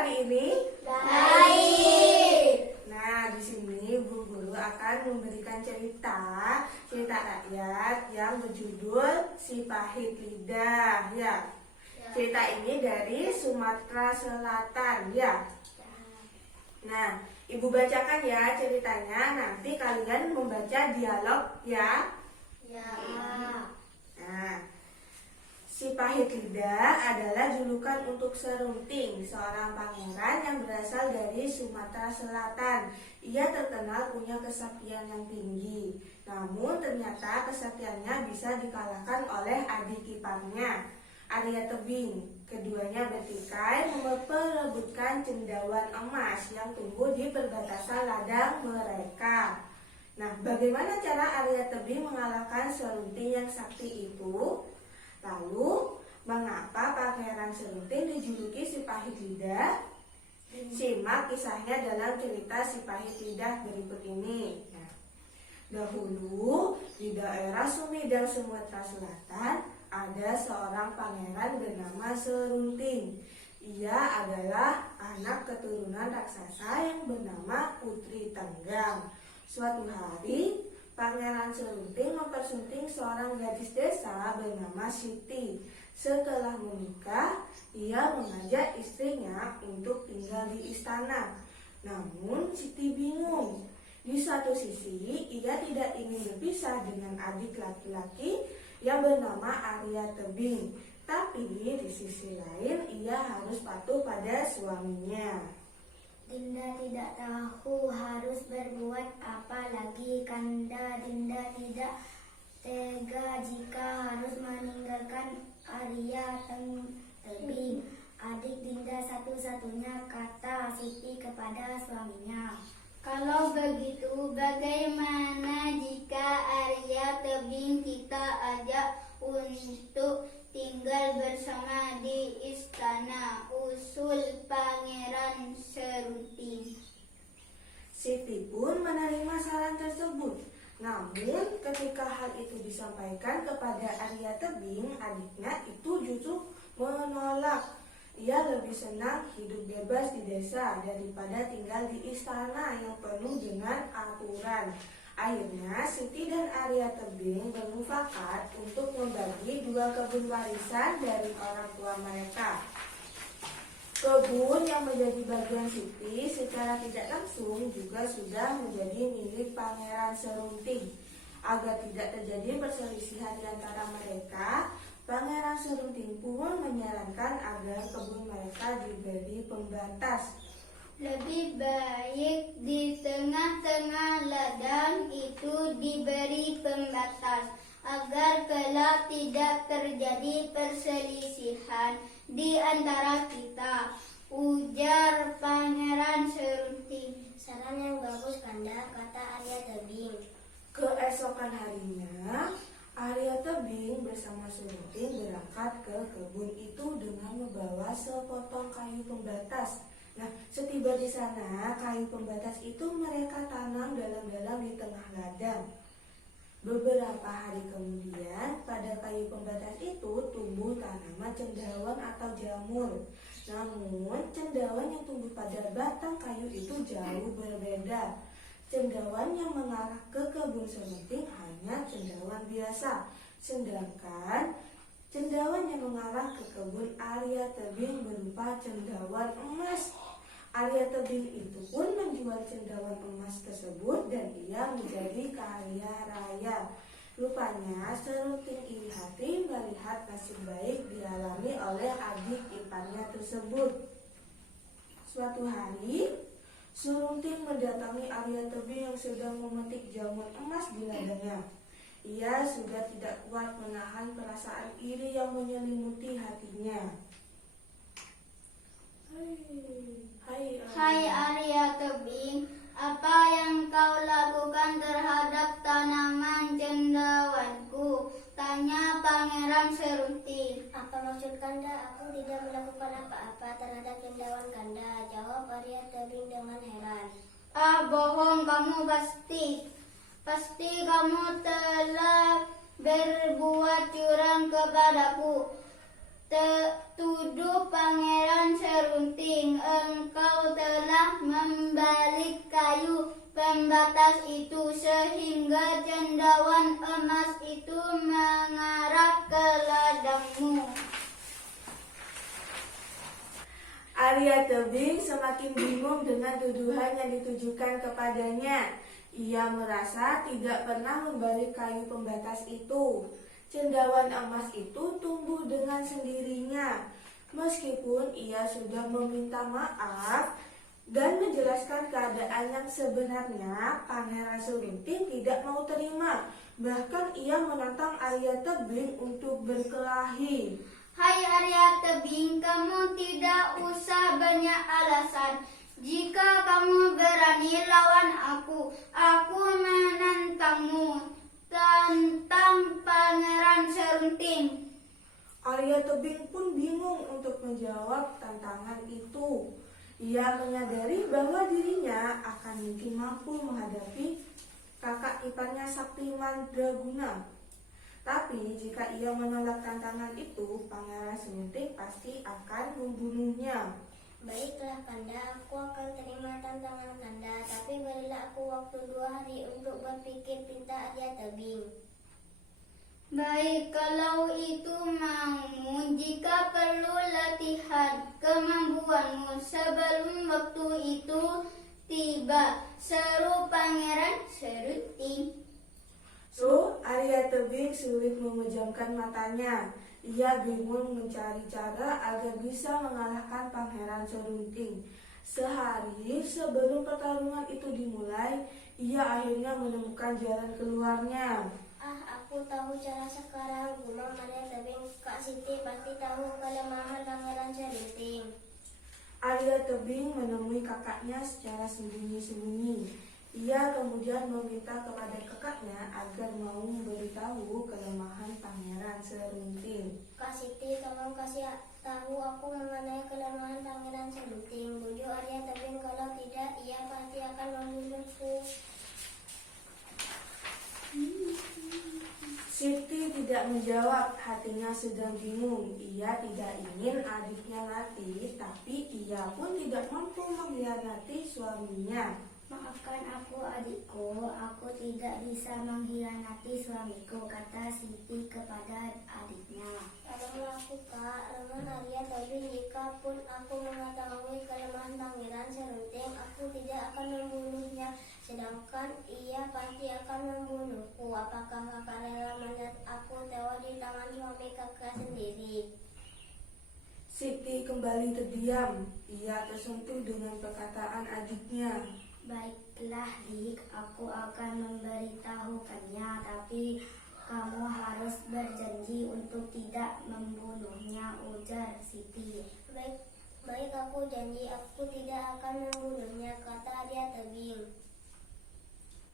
hari ini? Baik. Nah, di sini Bu Guru akan memberikan cerita rakyat yang berjudul Si Pahit Lidah, ya. Cerita ini dari Sumatera Selatan, ya. Nah, Ibu bacakan ya ceritanya, nanti kalian membaca dialog, ya. Ya. Nah, Si Pahit Lidah adalah julukan untuk Serunting, seorang pangeran yang berasal dari Sumatera Selatan. Ia terkenal punya kesaktian yang tinggi. Namun ternyata kesaktiannya bisa dikalahkan oleh adik iparnya, Arya Tebing. Keduanya bertikai memperebutkan cendawan emas yang tumbuh di perbatasan ladang mereka. Nah, bagaimana cara Arya Tebing mengalahkan Serunting yang sakti itu? Lalu, mengapa Pangeran Serunting dijuluki Si Pahit Lidah? Simak kisahnya dalam cerita Si Pahit Lidah berikut ini. Nah, dahulu, di daerah Sumedang, Sumatera Selatan, ada seorang pangeran bernama Serunting. Ia adalah anak keturunan raksasa yang bernama Putri Tenggang. Suatu hari, Pangeran Serunting mempersunting seorang gadis desa bernama Siti. Setelah menikah, ia mengajak istrinya untuk tinggal di istana. Namun Siti bingung. Di satu sisi, ia tidak ingin berpisah dengan adik laki-laki yang bernama Arya Tebing. Tapi di sisi lain, ia harus patuh pada suaminya. Dinda tidak tahu harus berbuat apa lagi. Kanda Dinda tidak tega jika harus meninggalkan Arya Tebing, adik Dinda satu-satunya, kata Siti kepada suaminya. Kalau begitu, bagaimana jika Arya Tebing kita ajak untuk tinggal bersama di istana, usul Pangeran Serunting. Siti pun menerima saran tersebut. Namun ketika hal itu disampaikan kepada Arya Tebing, adiknya itu justru menolak. Ia lebih senang hidup bebas di desa daripada tinggal di istana yang penuh dengan aturan. Akhirnya Siti dan Arya Tebing bermufakat untuk membagi 2 kebun warisan dari orang tua mereka. Kebun yang menjadi bagian Siti secara tidak langsung juga sudah menjadi milik Pangeran Serunting. Agar tidak terjadi perselisihan di antara mereka, Pangeran Serunting pun menyarankan agar kebun mereka diberi pembatas. Lebih baik di tengah-tengah ladang itu diberi pembatas agar kelak tidak terjadi perselisihan di antara kita, ujar Pangeran Serunting. Saran yang bagus, Kanda, kata Arya Tebing. Keesokan harinya, Arya Tebing bersama Serunting berangkat ke kebun itu dengan membawa sepotong kayu pembatas. Nah, setiba di sana, kayu pembatas itu mereka tanam dalam-dalam di tengah ladang. Beberapa hari kemudian, pada kayu pembatas itu tumbuh tanaman cendawan atau jamur. Namun, cendawan yang tumbuh pada batang kayu itu jauh berbeda. Cendawan yang mengarah ke kebun Serunting hanya cendawan biasa. Sedangkan cendawan yang mengarah ke kebun Arya Tebing berupa cendawan emas. Arya Tebing itu pun menjual cendawan emas tersebut dan ia menjadi kaya raya. Rupanya Serunting iri hati melihat nasib baik dialami oleh adik iparnya tersebut. Suatu hari, Serunting mendatangi Arya Tebing yang sedang memetik jamur emas di ladangnya. Ia sudah tidak kuat menahan perasaan iri yang menyelimuti hatinya. Hai Arya Tebing, apa yang kau lakukan terhadap tanaman cendawanku? Tanya Pangeran Serunting. Apa maksud Kanda? Aku tidak melakukan apa-apa terhadap cendawan Kanda, jawab Arya Tebing dengan heran. Ah, bohong kamu pasti. Pasti kamu telah berbuat curang kepadaku. Tuduh Pangeran Serunting. hingga cendawan emas itu mengarah ke ladangmu. Arya Tebing semakin bingung dengan tuduhan yang ditujukan kepadanya. Ia merasa tidak pernah membalik kayu pembatas itu. Cendawan emas itu tumbuh dengan sendirinya. Meskipun ia sudah meminta maaf dan menjelaskan keadaan yang sebenarnya, Pangeran Serunting tidak mau terima. Bahkan ia menantang Arya Tebing untuk berkelahi. Hai Arya Tebing, kamu tidak usah banyak alasan. Jika kamu berani lawan aku menantangmu. Tantang Pangeran Serunting. Arya Tebing pun bingung untuk menjawab tantangan itu. Ia menyadari bahwa dirinya akan mungkin mampu menghadapi kakak iparnya Sakti Mandraguna. Tapi jika ia menolak tantangan itu, Pangeran Serunting pasti akan membunuhnya. Baiklah Kanda, aku akan terima tantangan Kanda, tapi berilah aku waktu 2 hari untuk berpikir, pinta Arya Tebing. Baik, kalau itu mau, jika perlu latihan kemampuanmu sebelum waktu itu tiba, seru Pangeran Serunting. Arya Tebing sulit memejamkan matanya. Ia bingung mencari cara agar bisa mengalahkan Pangeran Serunting. Sehari sebelum pertarungan itu dimulai, ia akhirnya menemukan jalan keluarnya. Aku tahu cara sekarang. Gumam Arya Tebing, Kak Siti pasti tahu kelemahan Pangeran Serunting. Arya Tebing menemui kakaknya secara sembunyi-sembunyi. Ia kemudian meminta kepada kakaknya agar mau memberitahu kelemahan Pangeran Serunting. Kak Siti, tolong kasih tahu aku mengenai kelemahan Pangeran Serunting. Bujuk Arya Tebing, kalau tidak ia pasti akan membunuhku. Siti tidak menjawab, hatinya sedang bingung. Ia tidak ingin adiknya mati, tapi ia pun tidak mampu mengkhianati suaminya. Maafkan aku adikku, aku tidak bisa mengkhianati suamiku, kata Siti kepada adiknya. Tolonglah aku Kak, lemah Arya Tebing, jika pun aku mengetahui kelemahan Pangeran Serunting, aku tidak akan membunuhnya, sedangkan ia pasti akan membunuhku. Apakah kakak rela melihat aku tewas di tangan suami kakak sendiri? Siti kembali terdiam. Ia tersentuh dengan perkataan adiknya. Baiklah Dik, aku akan memberitahukannya, tapi kamu harus berjanji untuk tidak membunuhnya, ujar Siti. Baik, aku janji aku tidak akan membunuhnya, kata Arya Tebing.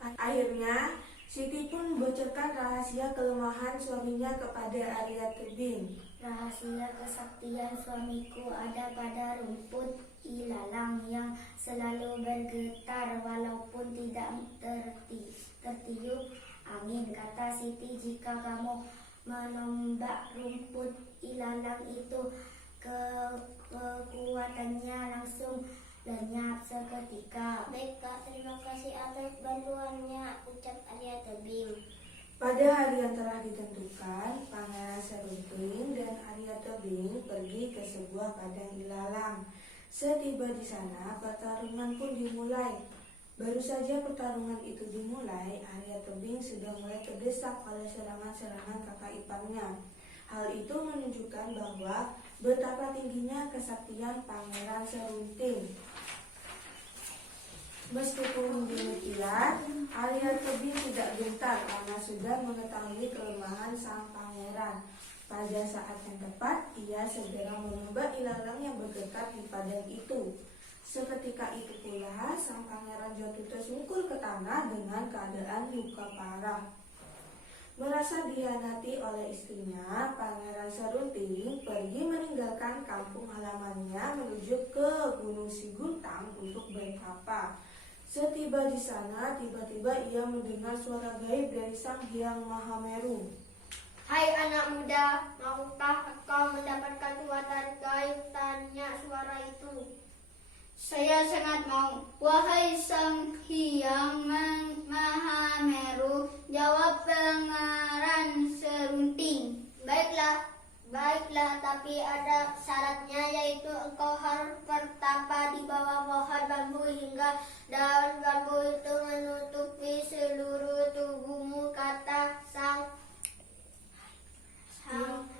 Akhirnya, Siti pun membocorkan rahasia kelemahan suaminya kepada Arya Tebing. Rahasia kesaktian suamiku ada pada rumput ilalang yang selalu bergetar walaupun tidak tertiup angin, kata Siti. Jika kamu menombak rumput ilalang itu, kekuatannya langsung lenyap seketika. Baik Kak, terima kasih atas bantuannya, ucap Arya Tebing. Pada hari yang telah ditentukan, Pangeran Serunting dan Arya Tebing pergi ke sebuah padang ilalang. Setiba di sana, pertarungan pun dimulai. Baru saja pertarungan itu dimulai, Arya Tebing sudah mulai terdesak oleh serangan-serangan kakak iparnya. Hal itu menunjukkan bahwa betapa tingginya kesaktian Pangeran Serunting. Meskipun demikian, Arya Tebing tidak gentar karena sudah mengetahui kelemahan sang pangeran. Pada saat yang tepat, ia segera menembak ilalang yang bergetar di padang itu. Seketika itu pula, sang pangeran jatuh tersungkur ke tanah dengan keadaan luka parah. Merasa dikhianati oleh istrinya, Pangeran Serunting pergi meninggalkan kampung halamannya menuju ke Gunung Siguntang untuk bertapa. Setiba di sana, tiba-tiba ia mendengar suara gaib dari Sang Hyang Mahameru. Hai anak muda, maukah kau mendapatkan kekuatan gaib? Tanya suara itu. Saya sangat mau. Wahai Sang Hyang Mahameru, jawab Pangeran Serunting. Baiklah, tapi ada syaratnya, yaitu engkau harus bertapa di bawah pohon bambu hingga daun bambu itu menutupi seluruh tubuhmu, kata Sang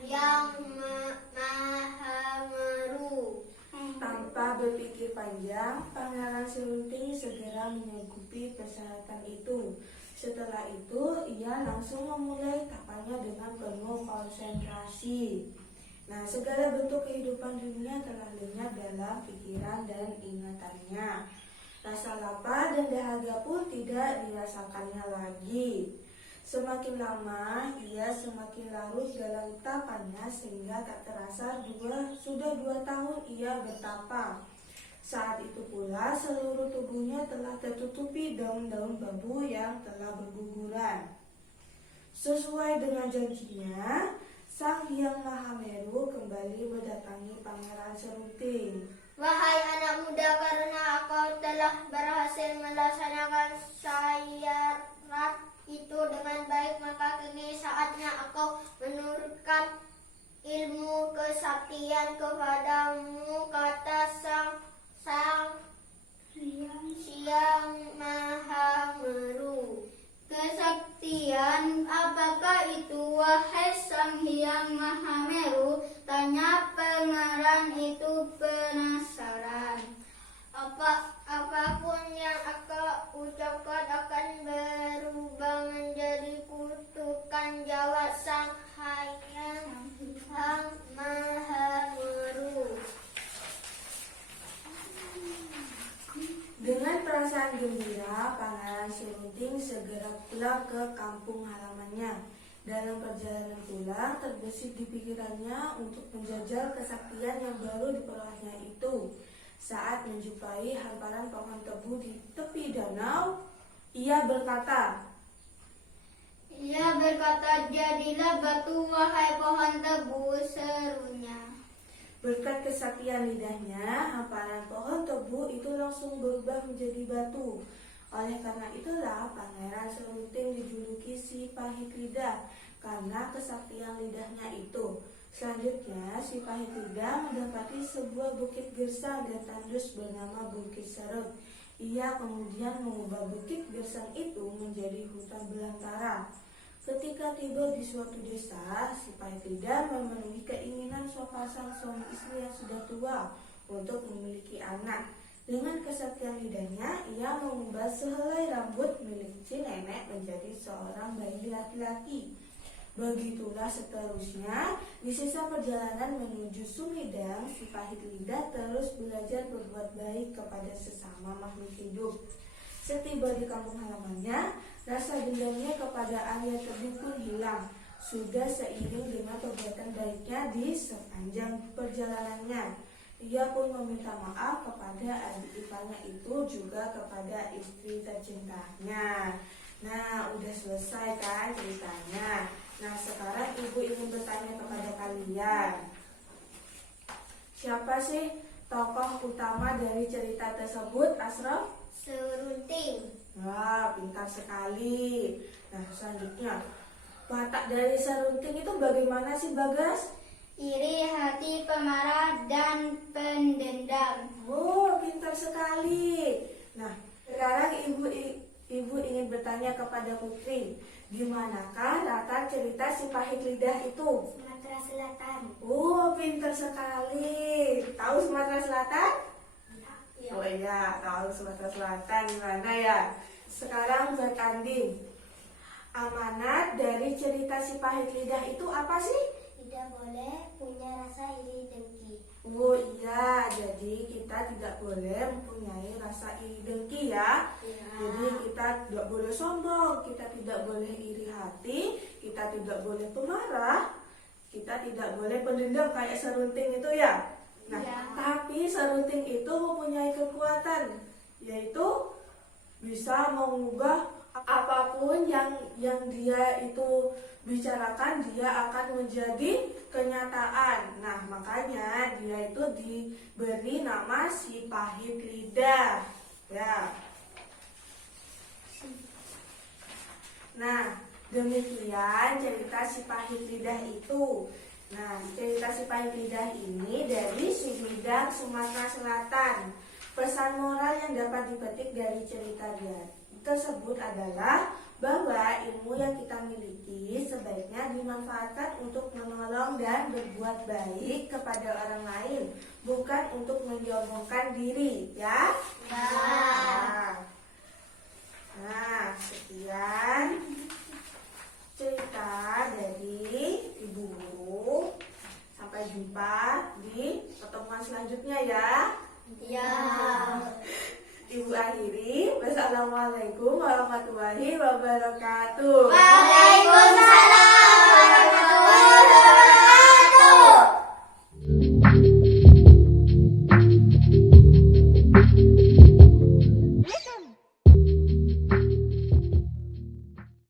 Hyang Mahameru. Tanpa berpikir panjang, Pangeran Serunting segera menyanggupi persyaratan itu. Setelah itu, ia langsung memulai tapanya dengan penuh konsentrasi. Nah, segala bentuk kehidupan dunia telah lenyap dalam pikiran dan ingatannya. Rasa lapar dan dahaga pun tidak dirasakannya lagi. Semakin lama, ia semakin larut dalam tapannya sehingga tak terasa sudah 2 tahun ia bertapa. Saat itu pula seluruh tubuhnya telah tertutupi daun-daun bambu yang telah berguguran. Sesuai dengan janjinya, Sang Hyang Mahameru kembali mendatangi Pangeran Serunting. Wahai anak muda, karena kau telah berhasil melaksanakan syarat itu dengan baik, maka kini saatnya aku menurunkan ilmu kesaktian kepadamu, kata Sang Hyang Mahameru. Kesaktian apakah itu, wahai Sang Hyang Mahameru? Tanya pangeran itu penasaran. Apapun yang aku ucapkan akan berubah menjadi kutukan, jawab Sang Hyang Mahameru. Dengan perasaan gembira, Pangeran Serunting segera pulang ke kampung halamannya. Dalam perjalanan pulang, terbesit di pikirannya untuk menjajal kesaktian yang baru diperolehnya itu. Saat menjumpai hamparan pohon tebu di tepi danau, ia berkata, jadilah batu, wahai pohon tebu, serunya. Berkat kesaktian lidahnya, hamparan pohon tebu itu langsung berubah menjadi batu. Oleh karena itulah Pangeran Serunting dijuluki si pahit lidah karena kesaktian lidahnya itu. Selanjutnya, si pahit lidah mendapati sebuah bukit gersang dan tandus bernama Bukit Serut. Ia kemudian mengubah bukit gersang itu menjadi hutan belantara. Ketika tiba di suatu desa, si pahit lidah memenuhi keinginan sepasang suami istri yang sudah tua untuk memiliki anak. Dengan kesaktian lidahnya, ia mengubah sehelai rambut milik si nenek menjadi seorang bayi laki-laki. Begitulah seterusnya, di sisa perjalanan menuju Sumedang, si pahit lidah terus belajar berbuat baik kepada sesama makhluk hidup. Setiba di kampung halamannya, rasa dendamnya kepada Arya Tebing pun hilang. Sudah seiring dengan perbuatan baiknya di sepanjang perjalanannya. Ia pun meminta maaf kepada adik iparnya itu, juga kepada istri tercintanya. Nah, udah selesai kan ceritanya. Nah, sekarang ibu ingin bertanya kepada kalian. Siapa sih tokoh utama dari cerita tersebut, Asraf? Serunting. Wah, pintar sekali. Nah, selanjutnya, watak dari Serunting itu bagaimana sih, Bagas? Iri hati, pemarah, dan pendendam. Oh, pintar sekali. Nah, sekarang ibu ingin bertanya kepada Putri, gimanakah latar cerita si pahit lidah itu? Sumatera Selatan. Oh, pintar sekali. Tahu Sumatera Selatan? Ya. Oh iya, tahu Sumatera Selatan gimana ya? Sekarang buat Andi, amanat dari cerita si pahit lidah itu apa sih? Tidak boleh punya rasa iri dengki. Oh iya, jadi kita tidak boleh mempunyai rasa iri dengki ya. Jadi kita tidak boleh sombong, kita tidak boleh iri hati, kita tidak boleh pemarah, kita tidak boleh pendendam kayak Serunting itu ya. Nah, tapi Serunting itu mempunyai kekuatan, yaitu bisa mengubah apapun yang dia itu bicarakan, dia akan menjadi kenyataan. Nah, makanya dia itu diberi nama si pahit lidah. Ya. Nah, demikian cerita si pahit lidah itu. Nah, cerita si pahit lidah ini dari Sumedang, Sumatera Selatan. Pesan moral yang dapat dipetik dari cerita dia tersebut adalah bahwa ilmu yang kita miliki sebaiknya dimanfaatkan untuk menolong dan berbuat baik kepada orang lain, bukan untuk menyombongkan diri, ya. Nah, sekian cerita dari Ibu Guru. Sampai jumpa di pertemuan selanjutnya, ya. Ya. Ibu akhiri. Wassalamualaikum warahmatullahi wabarakatuh. Waalaikumsalam.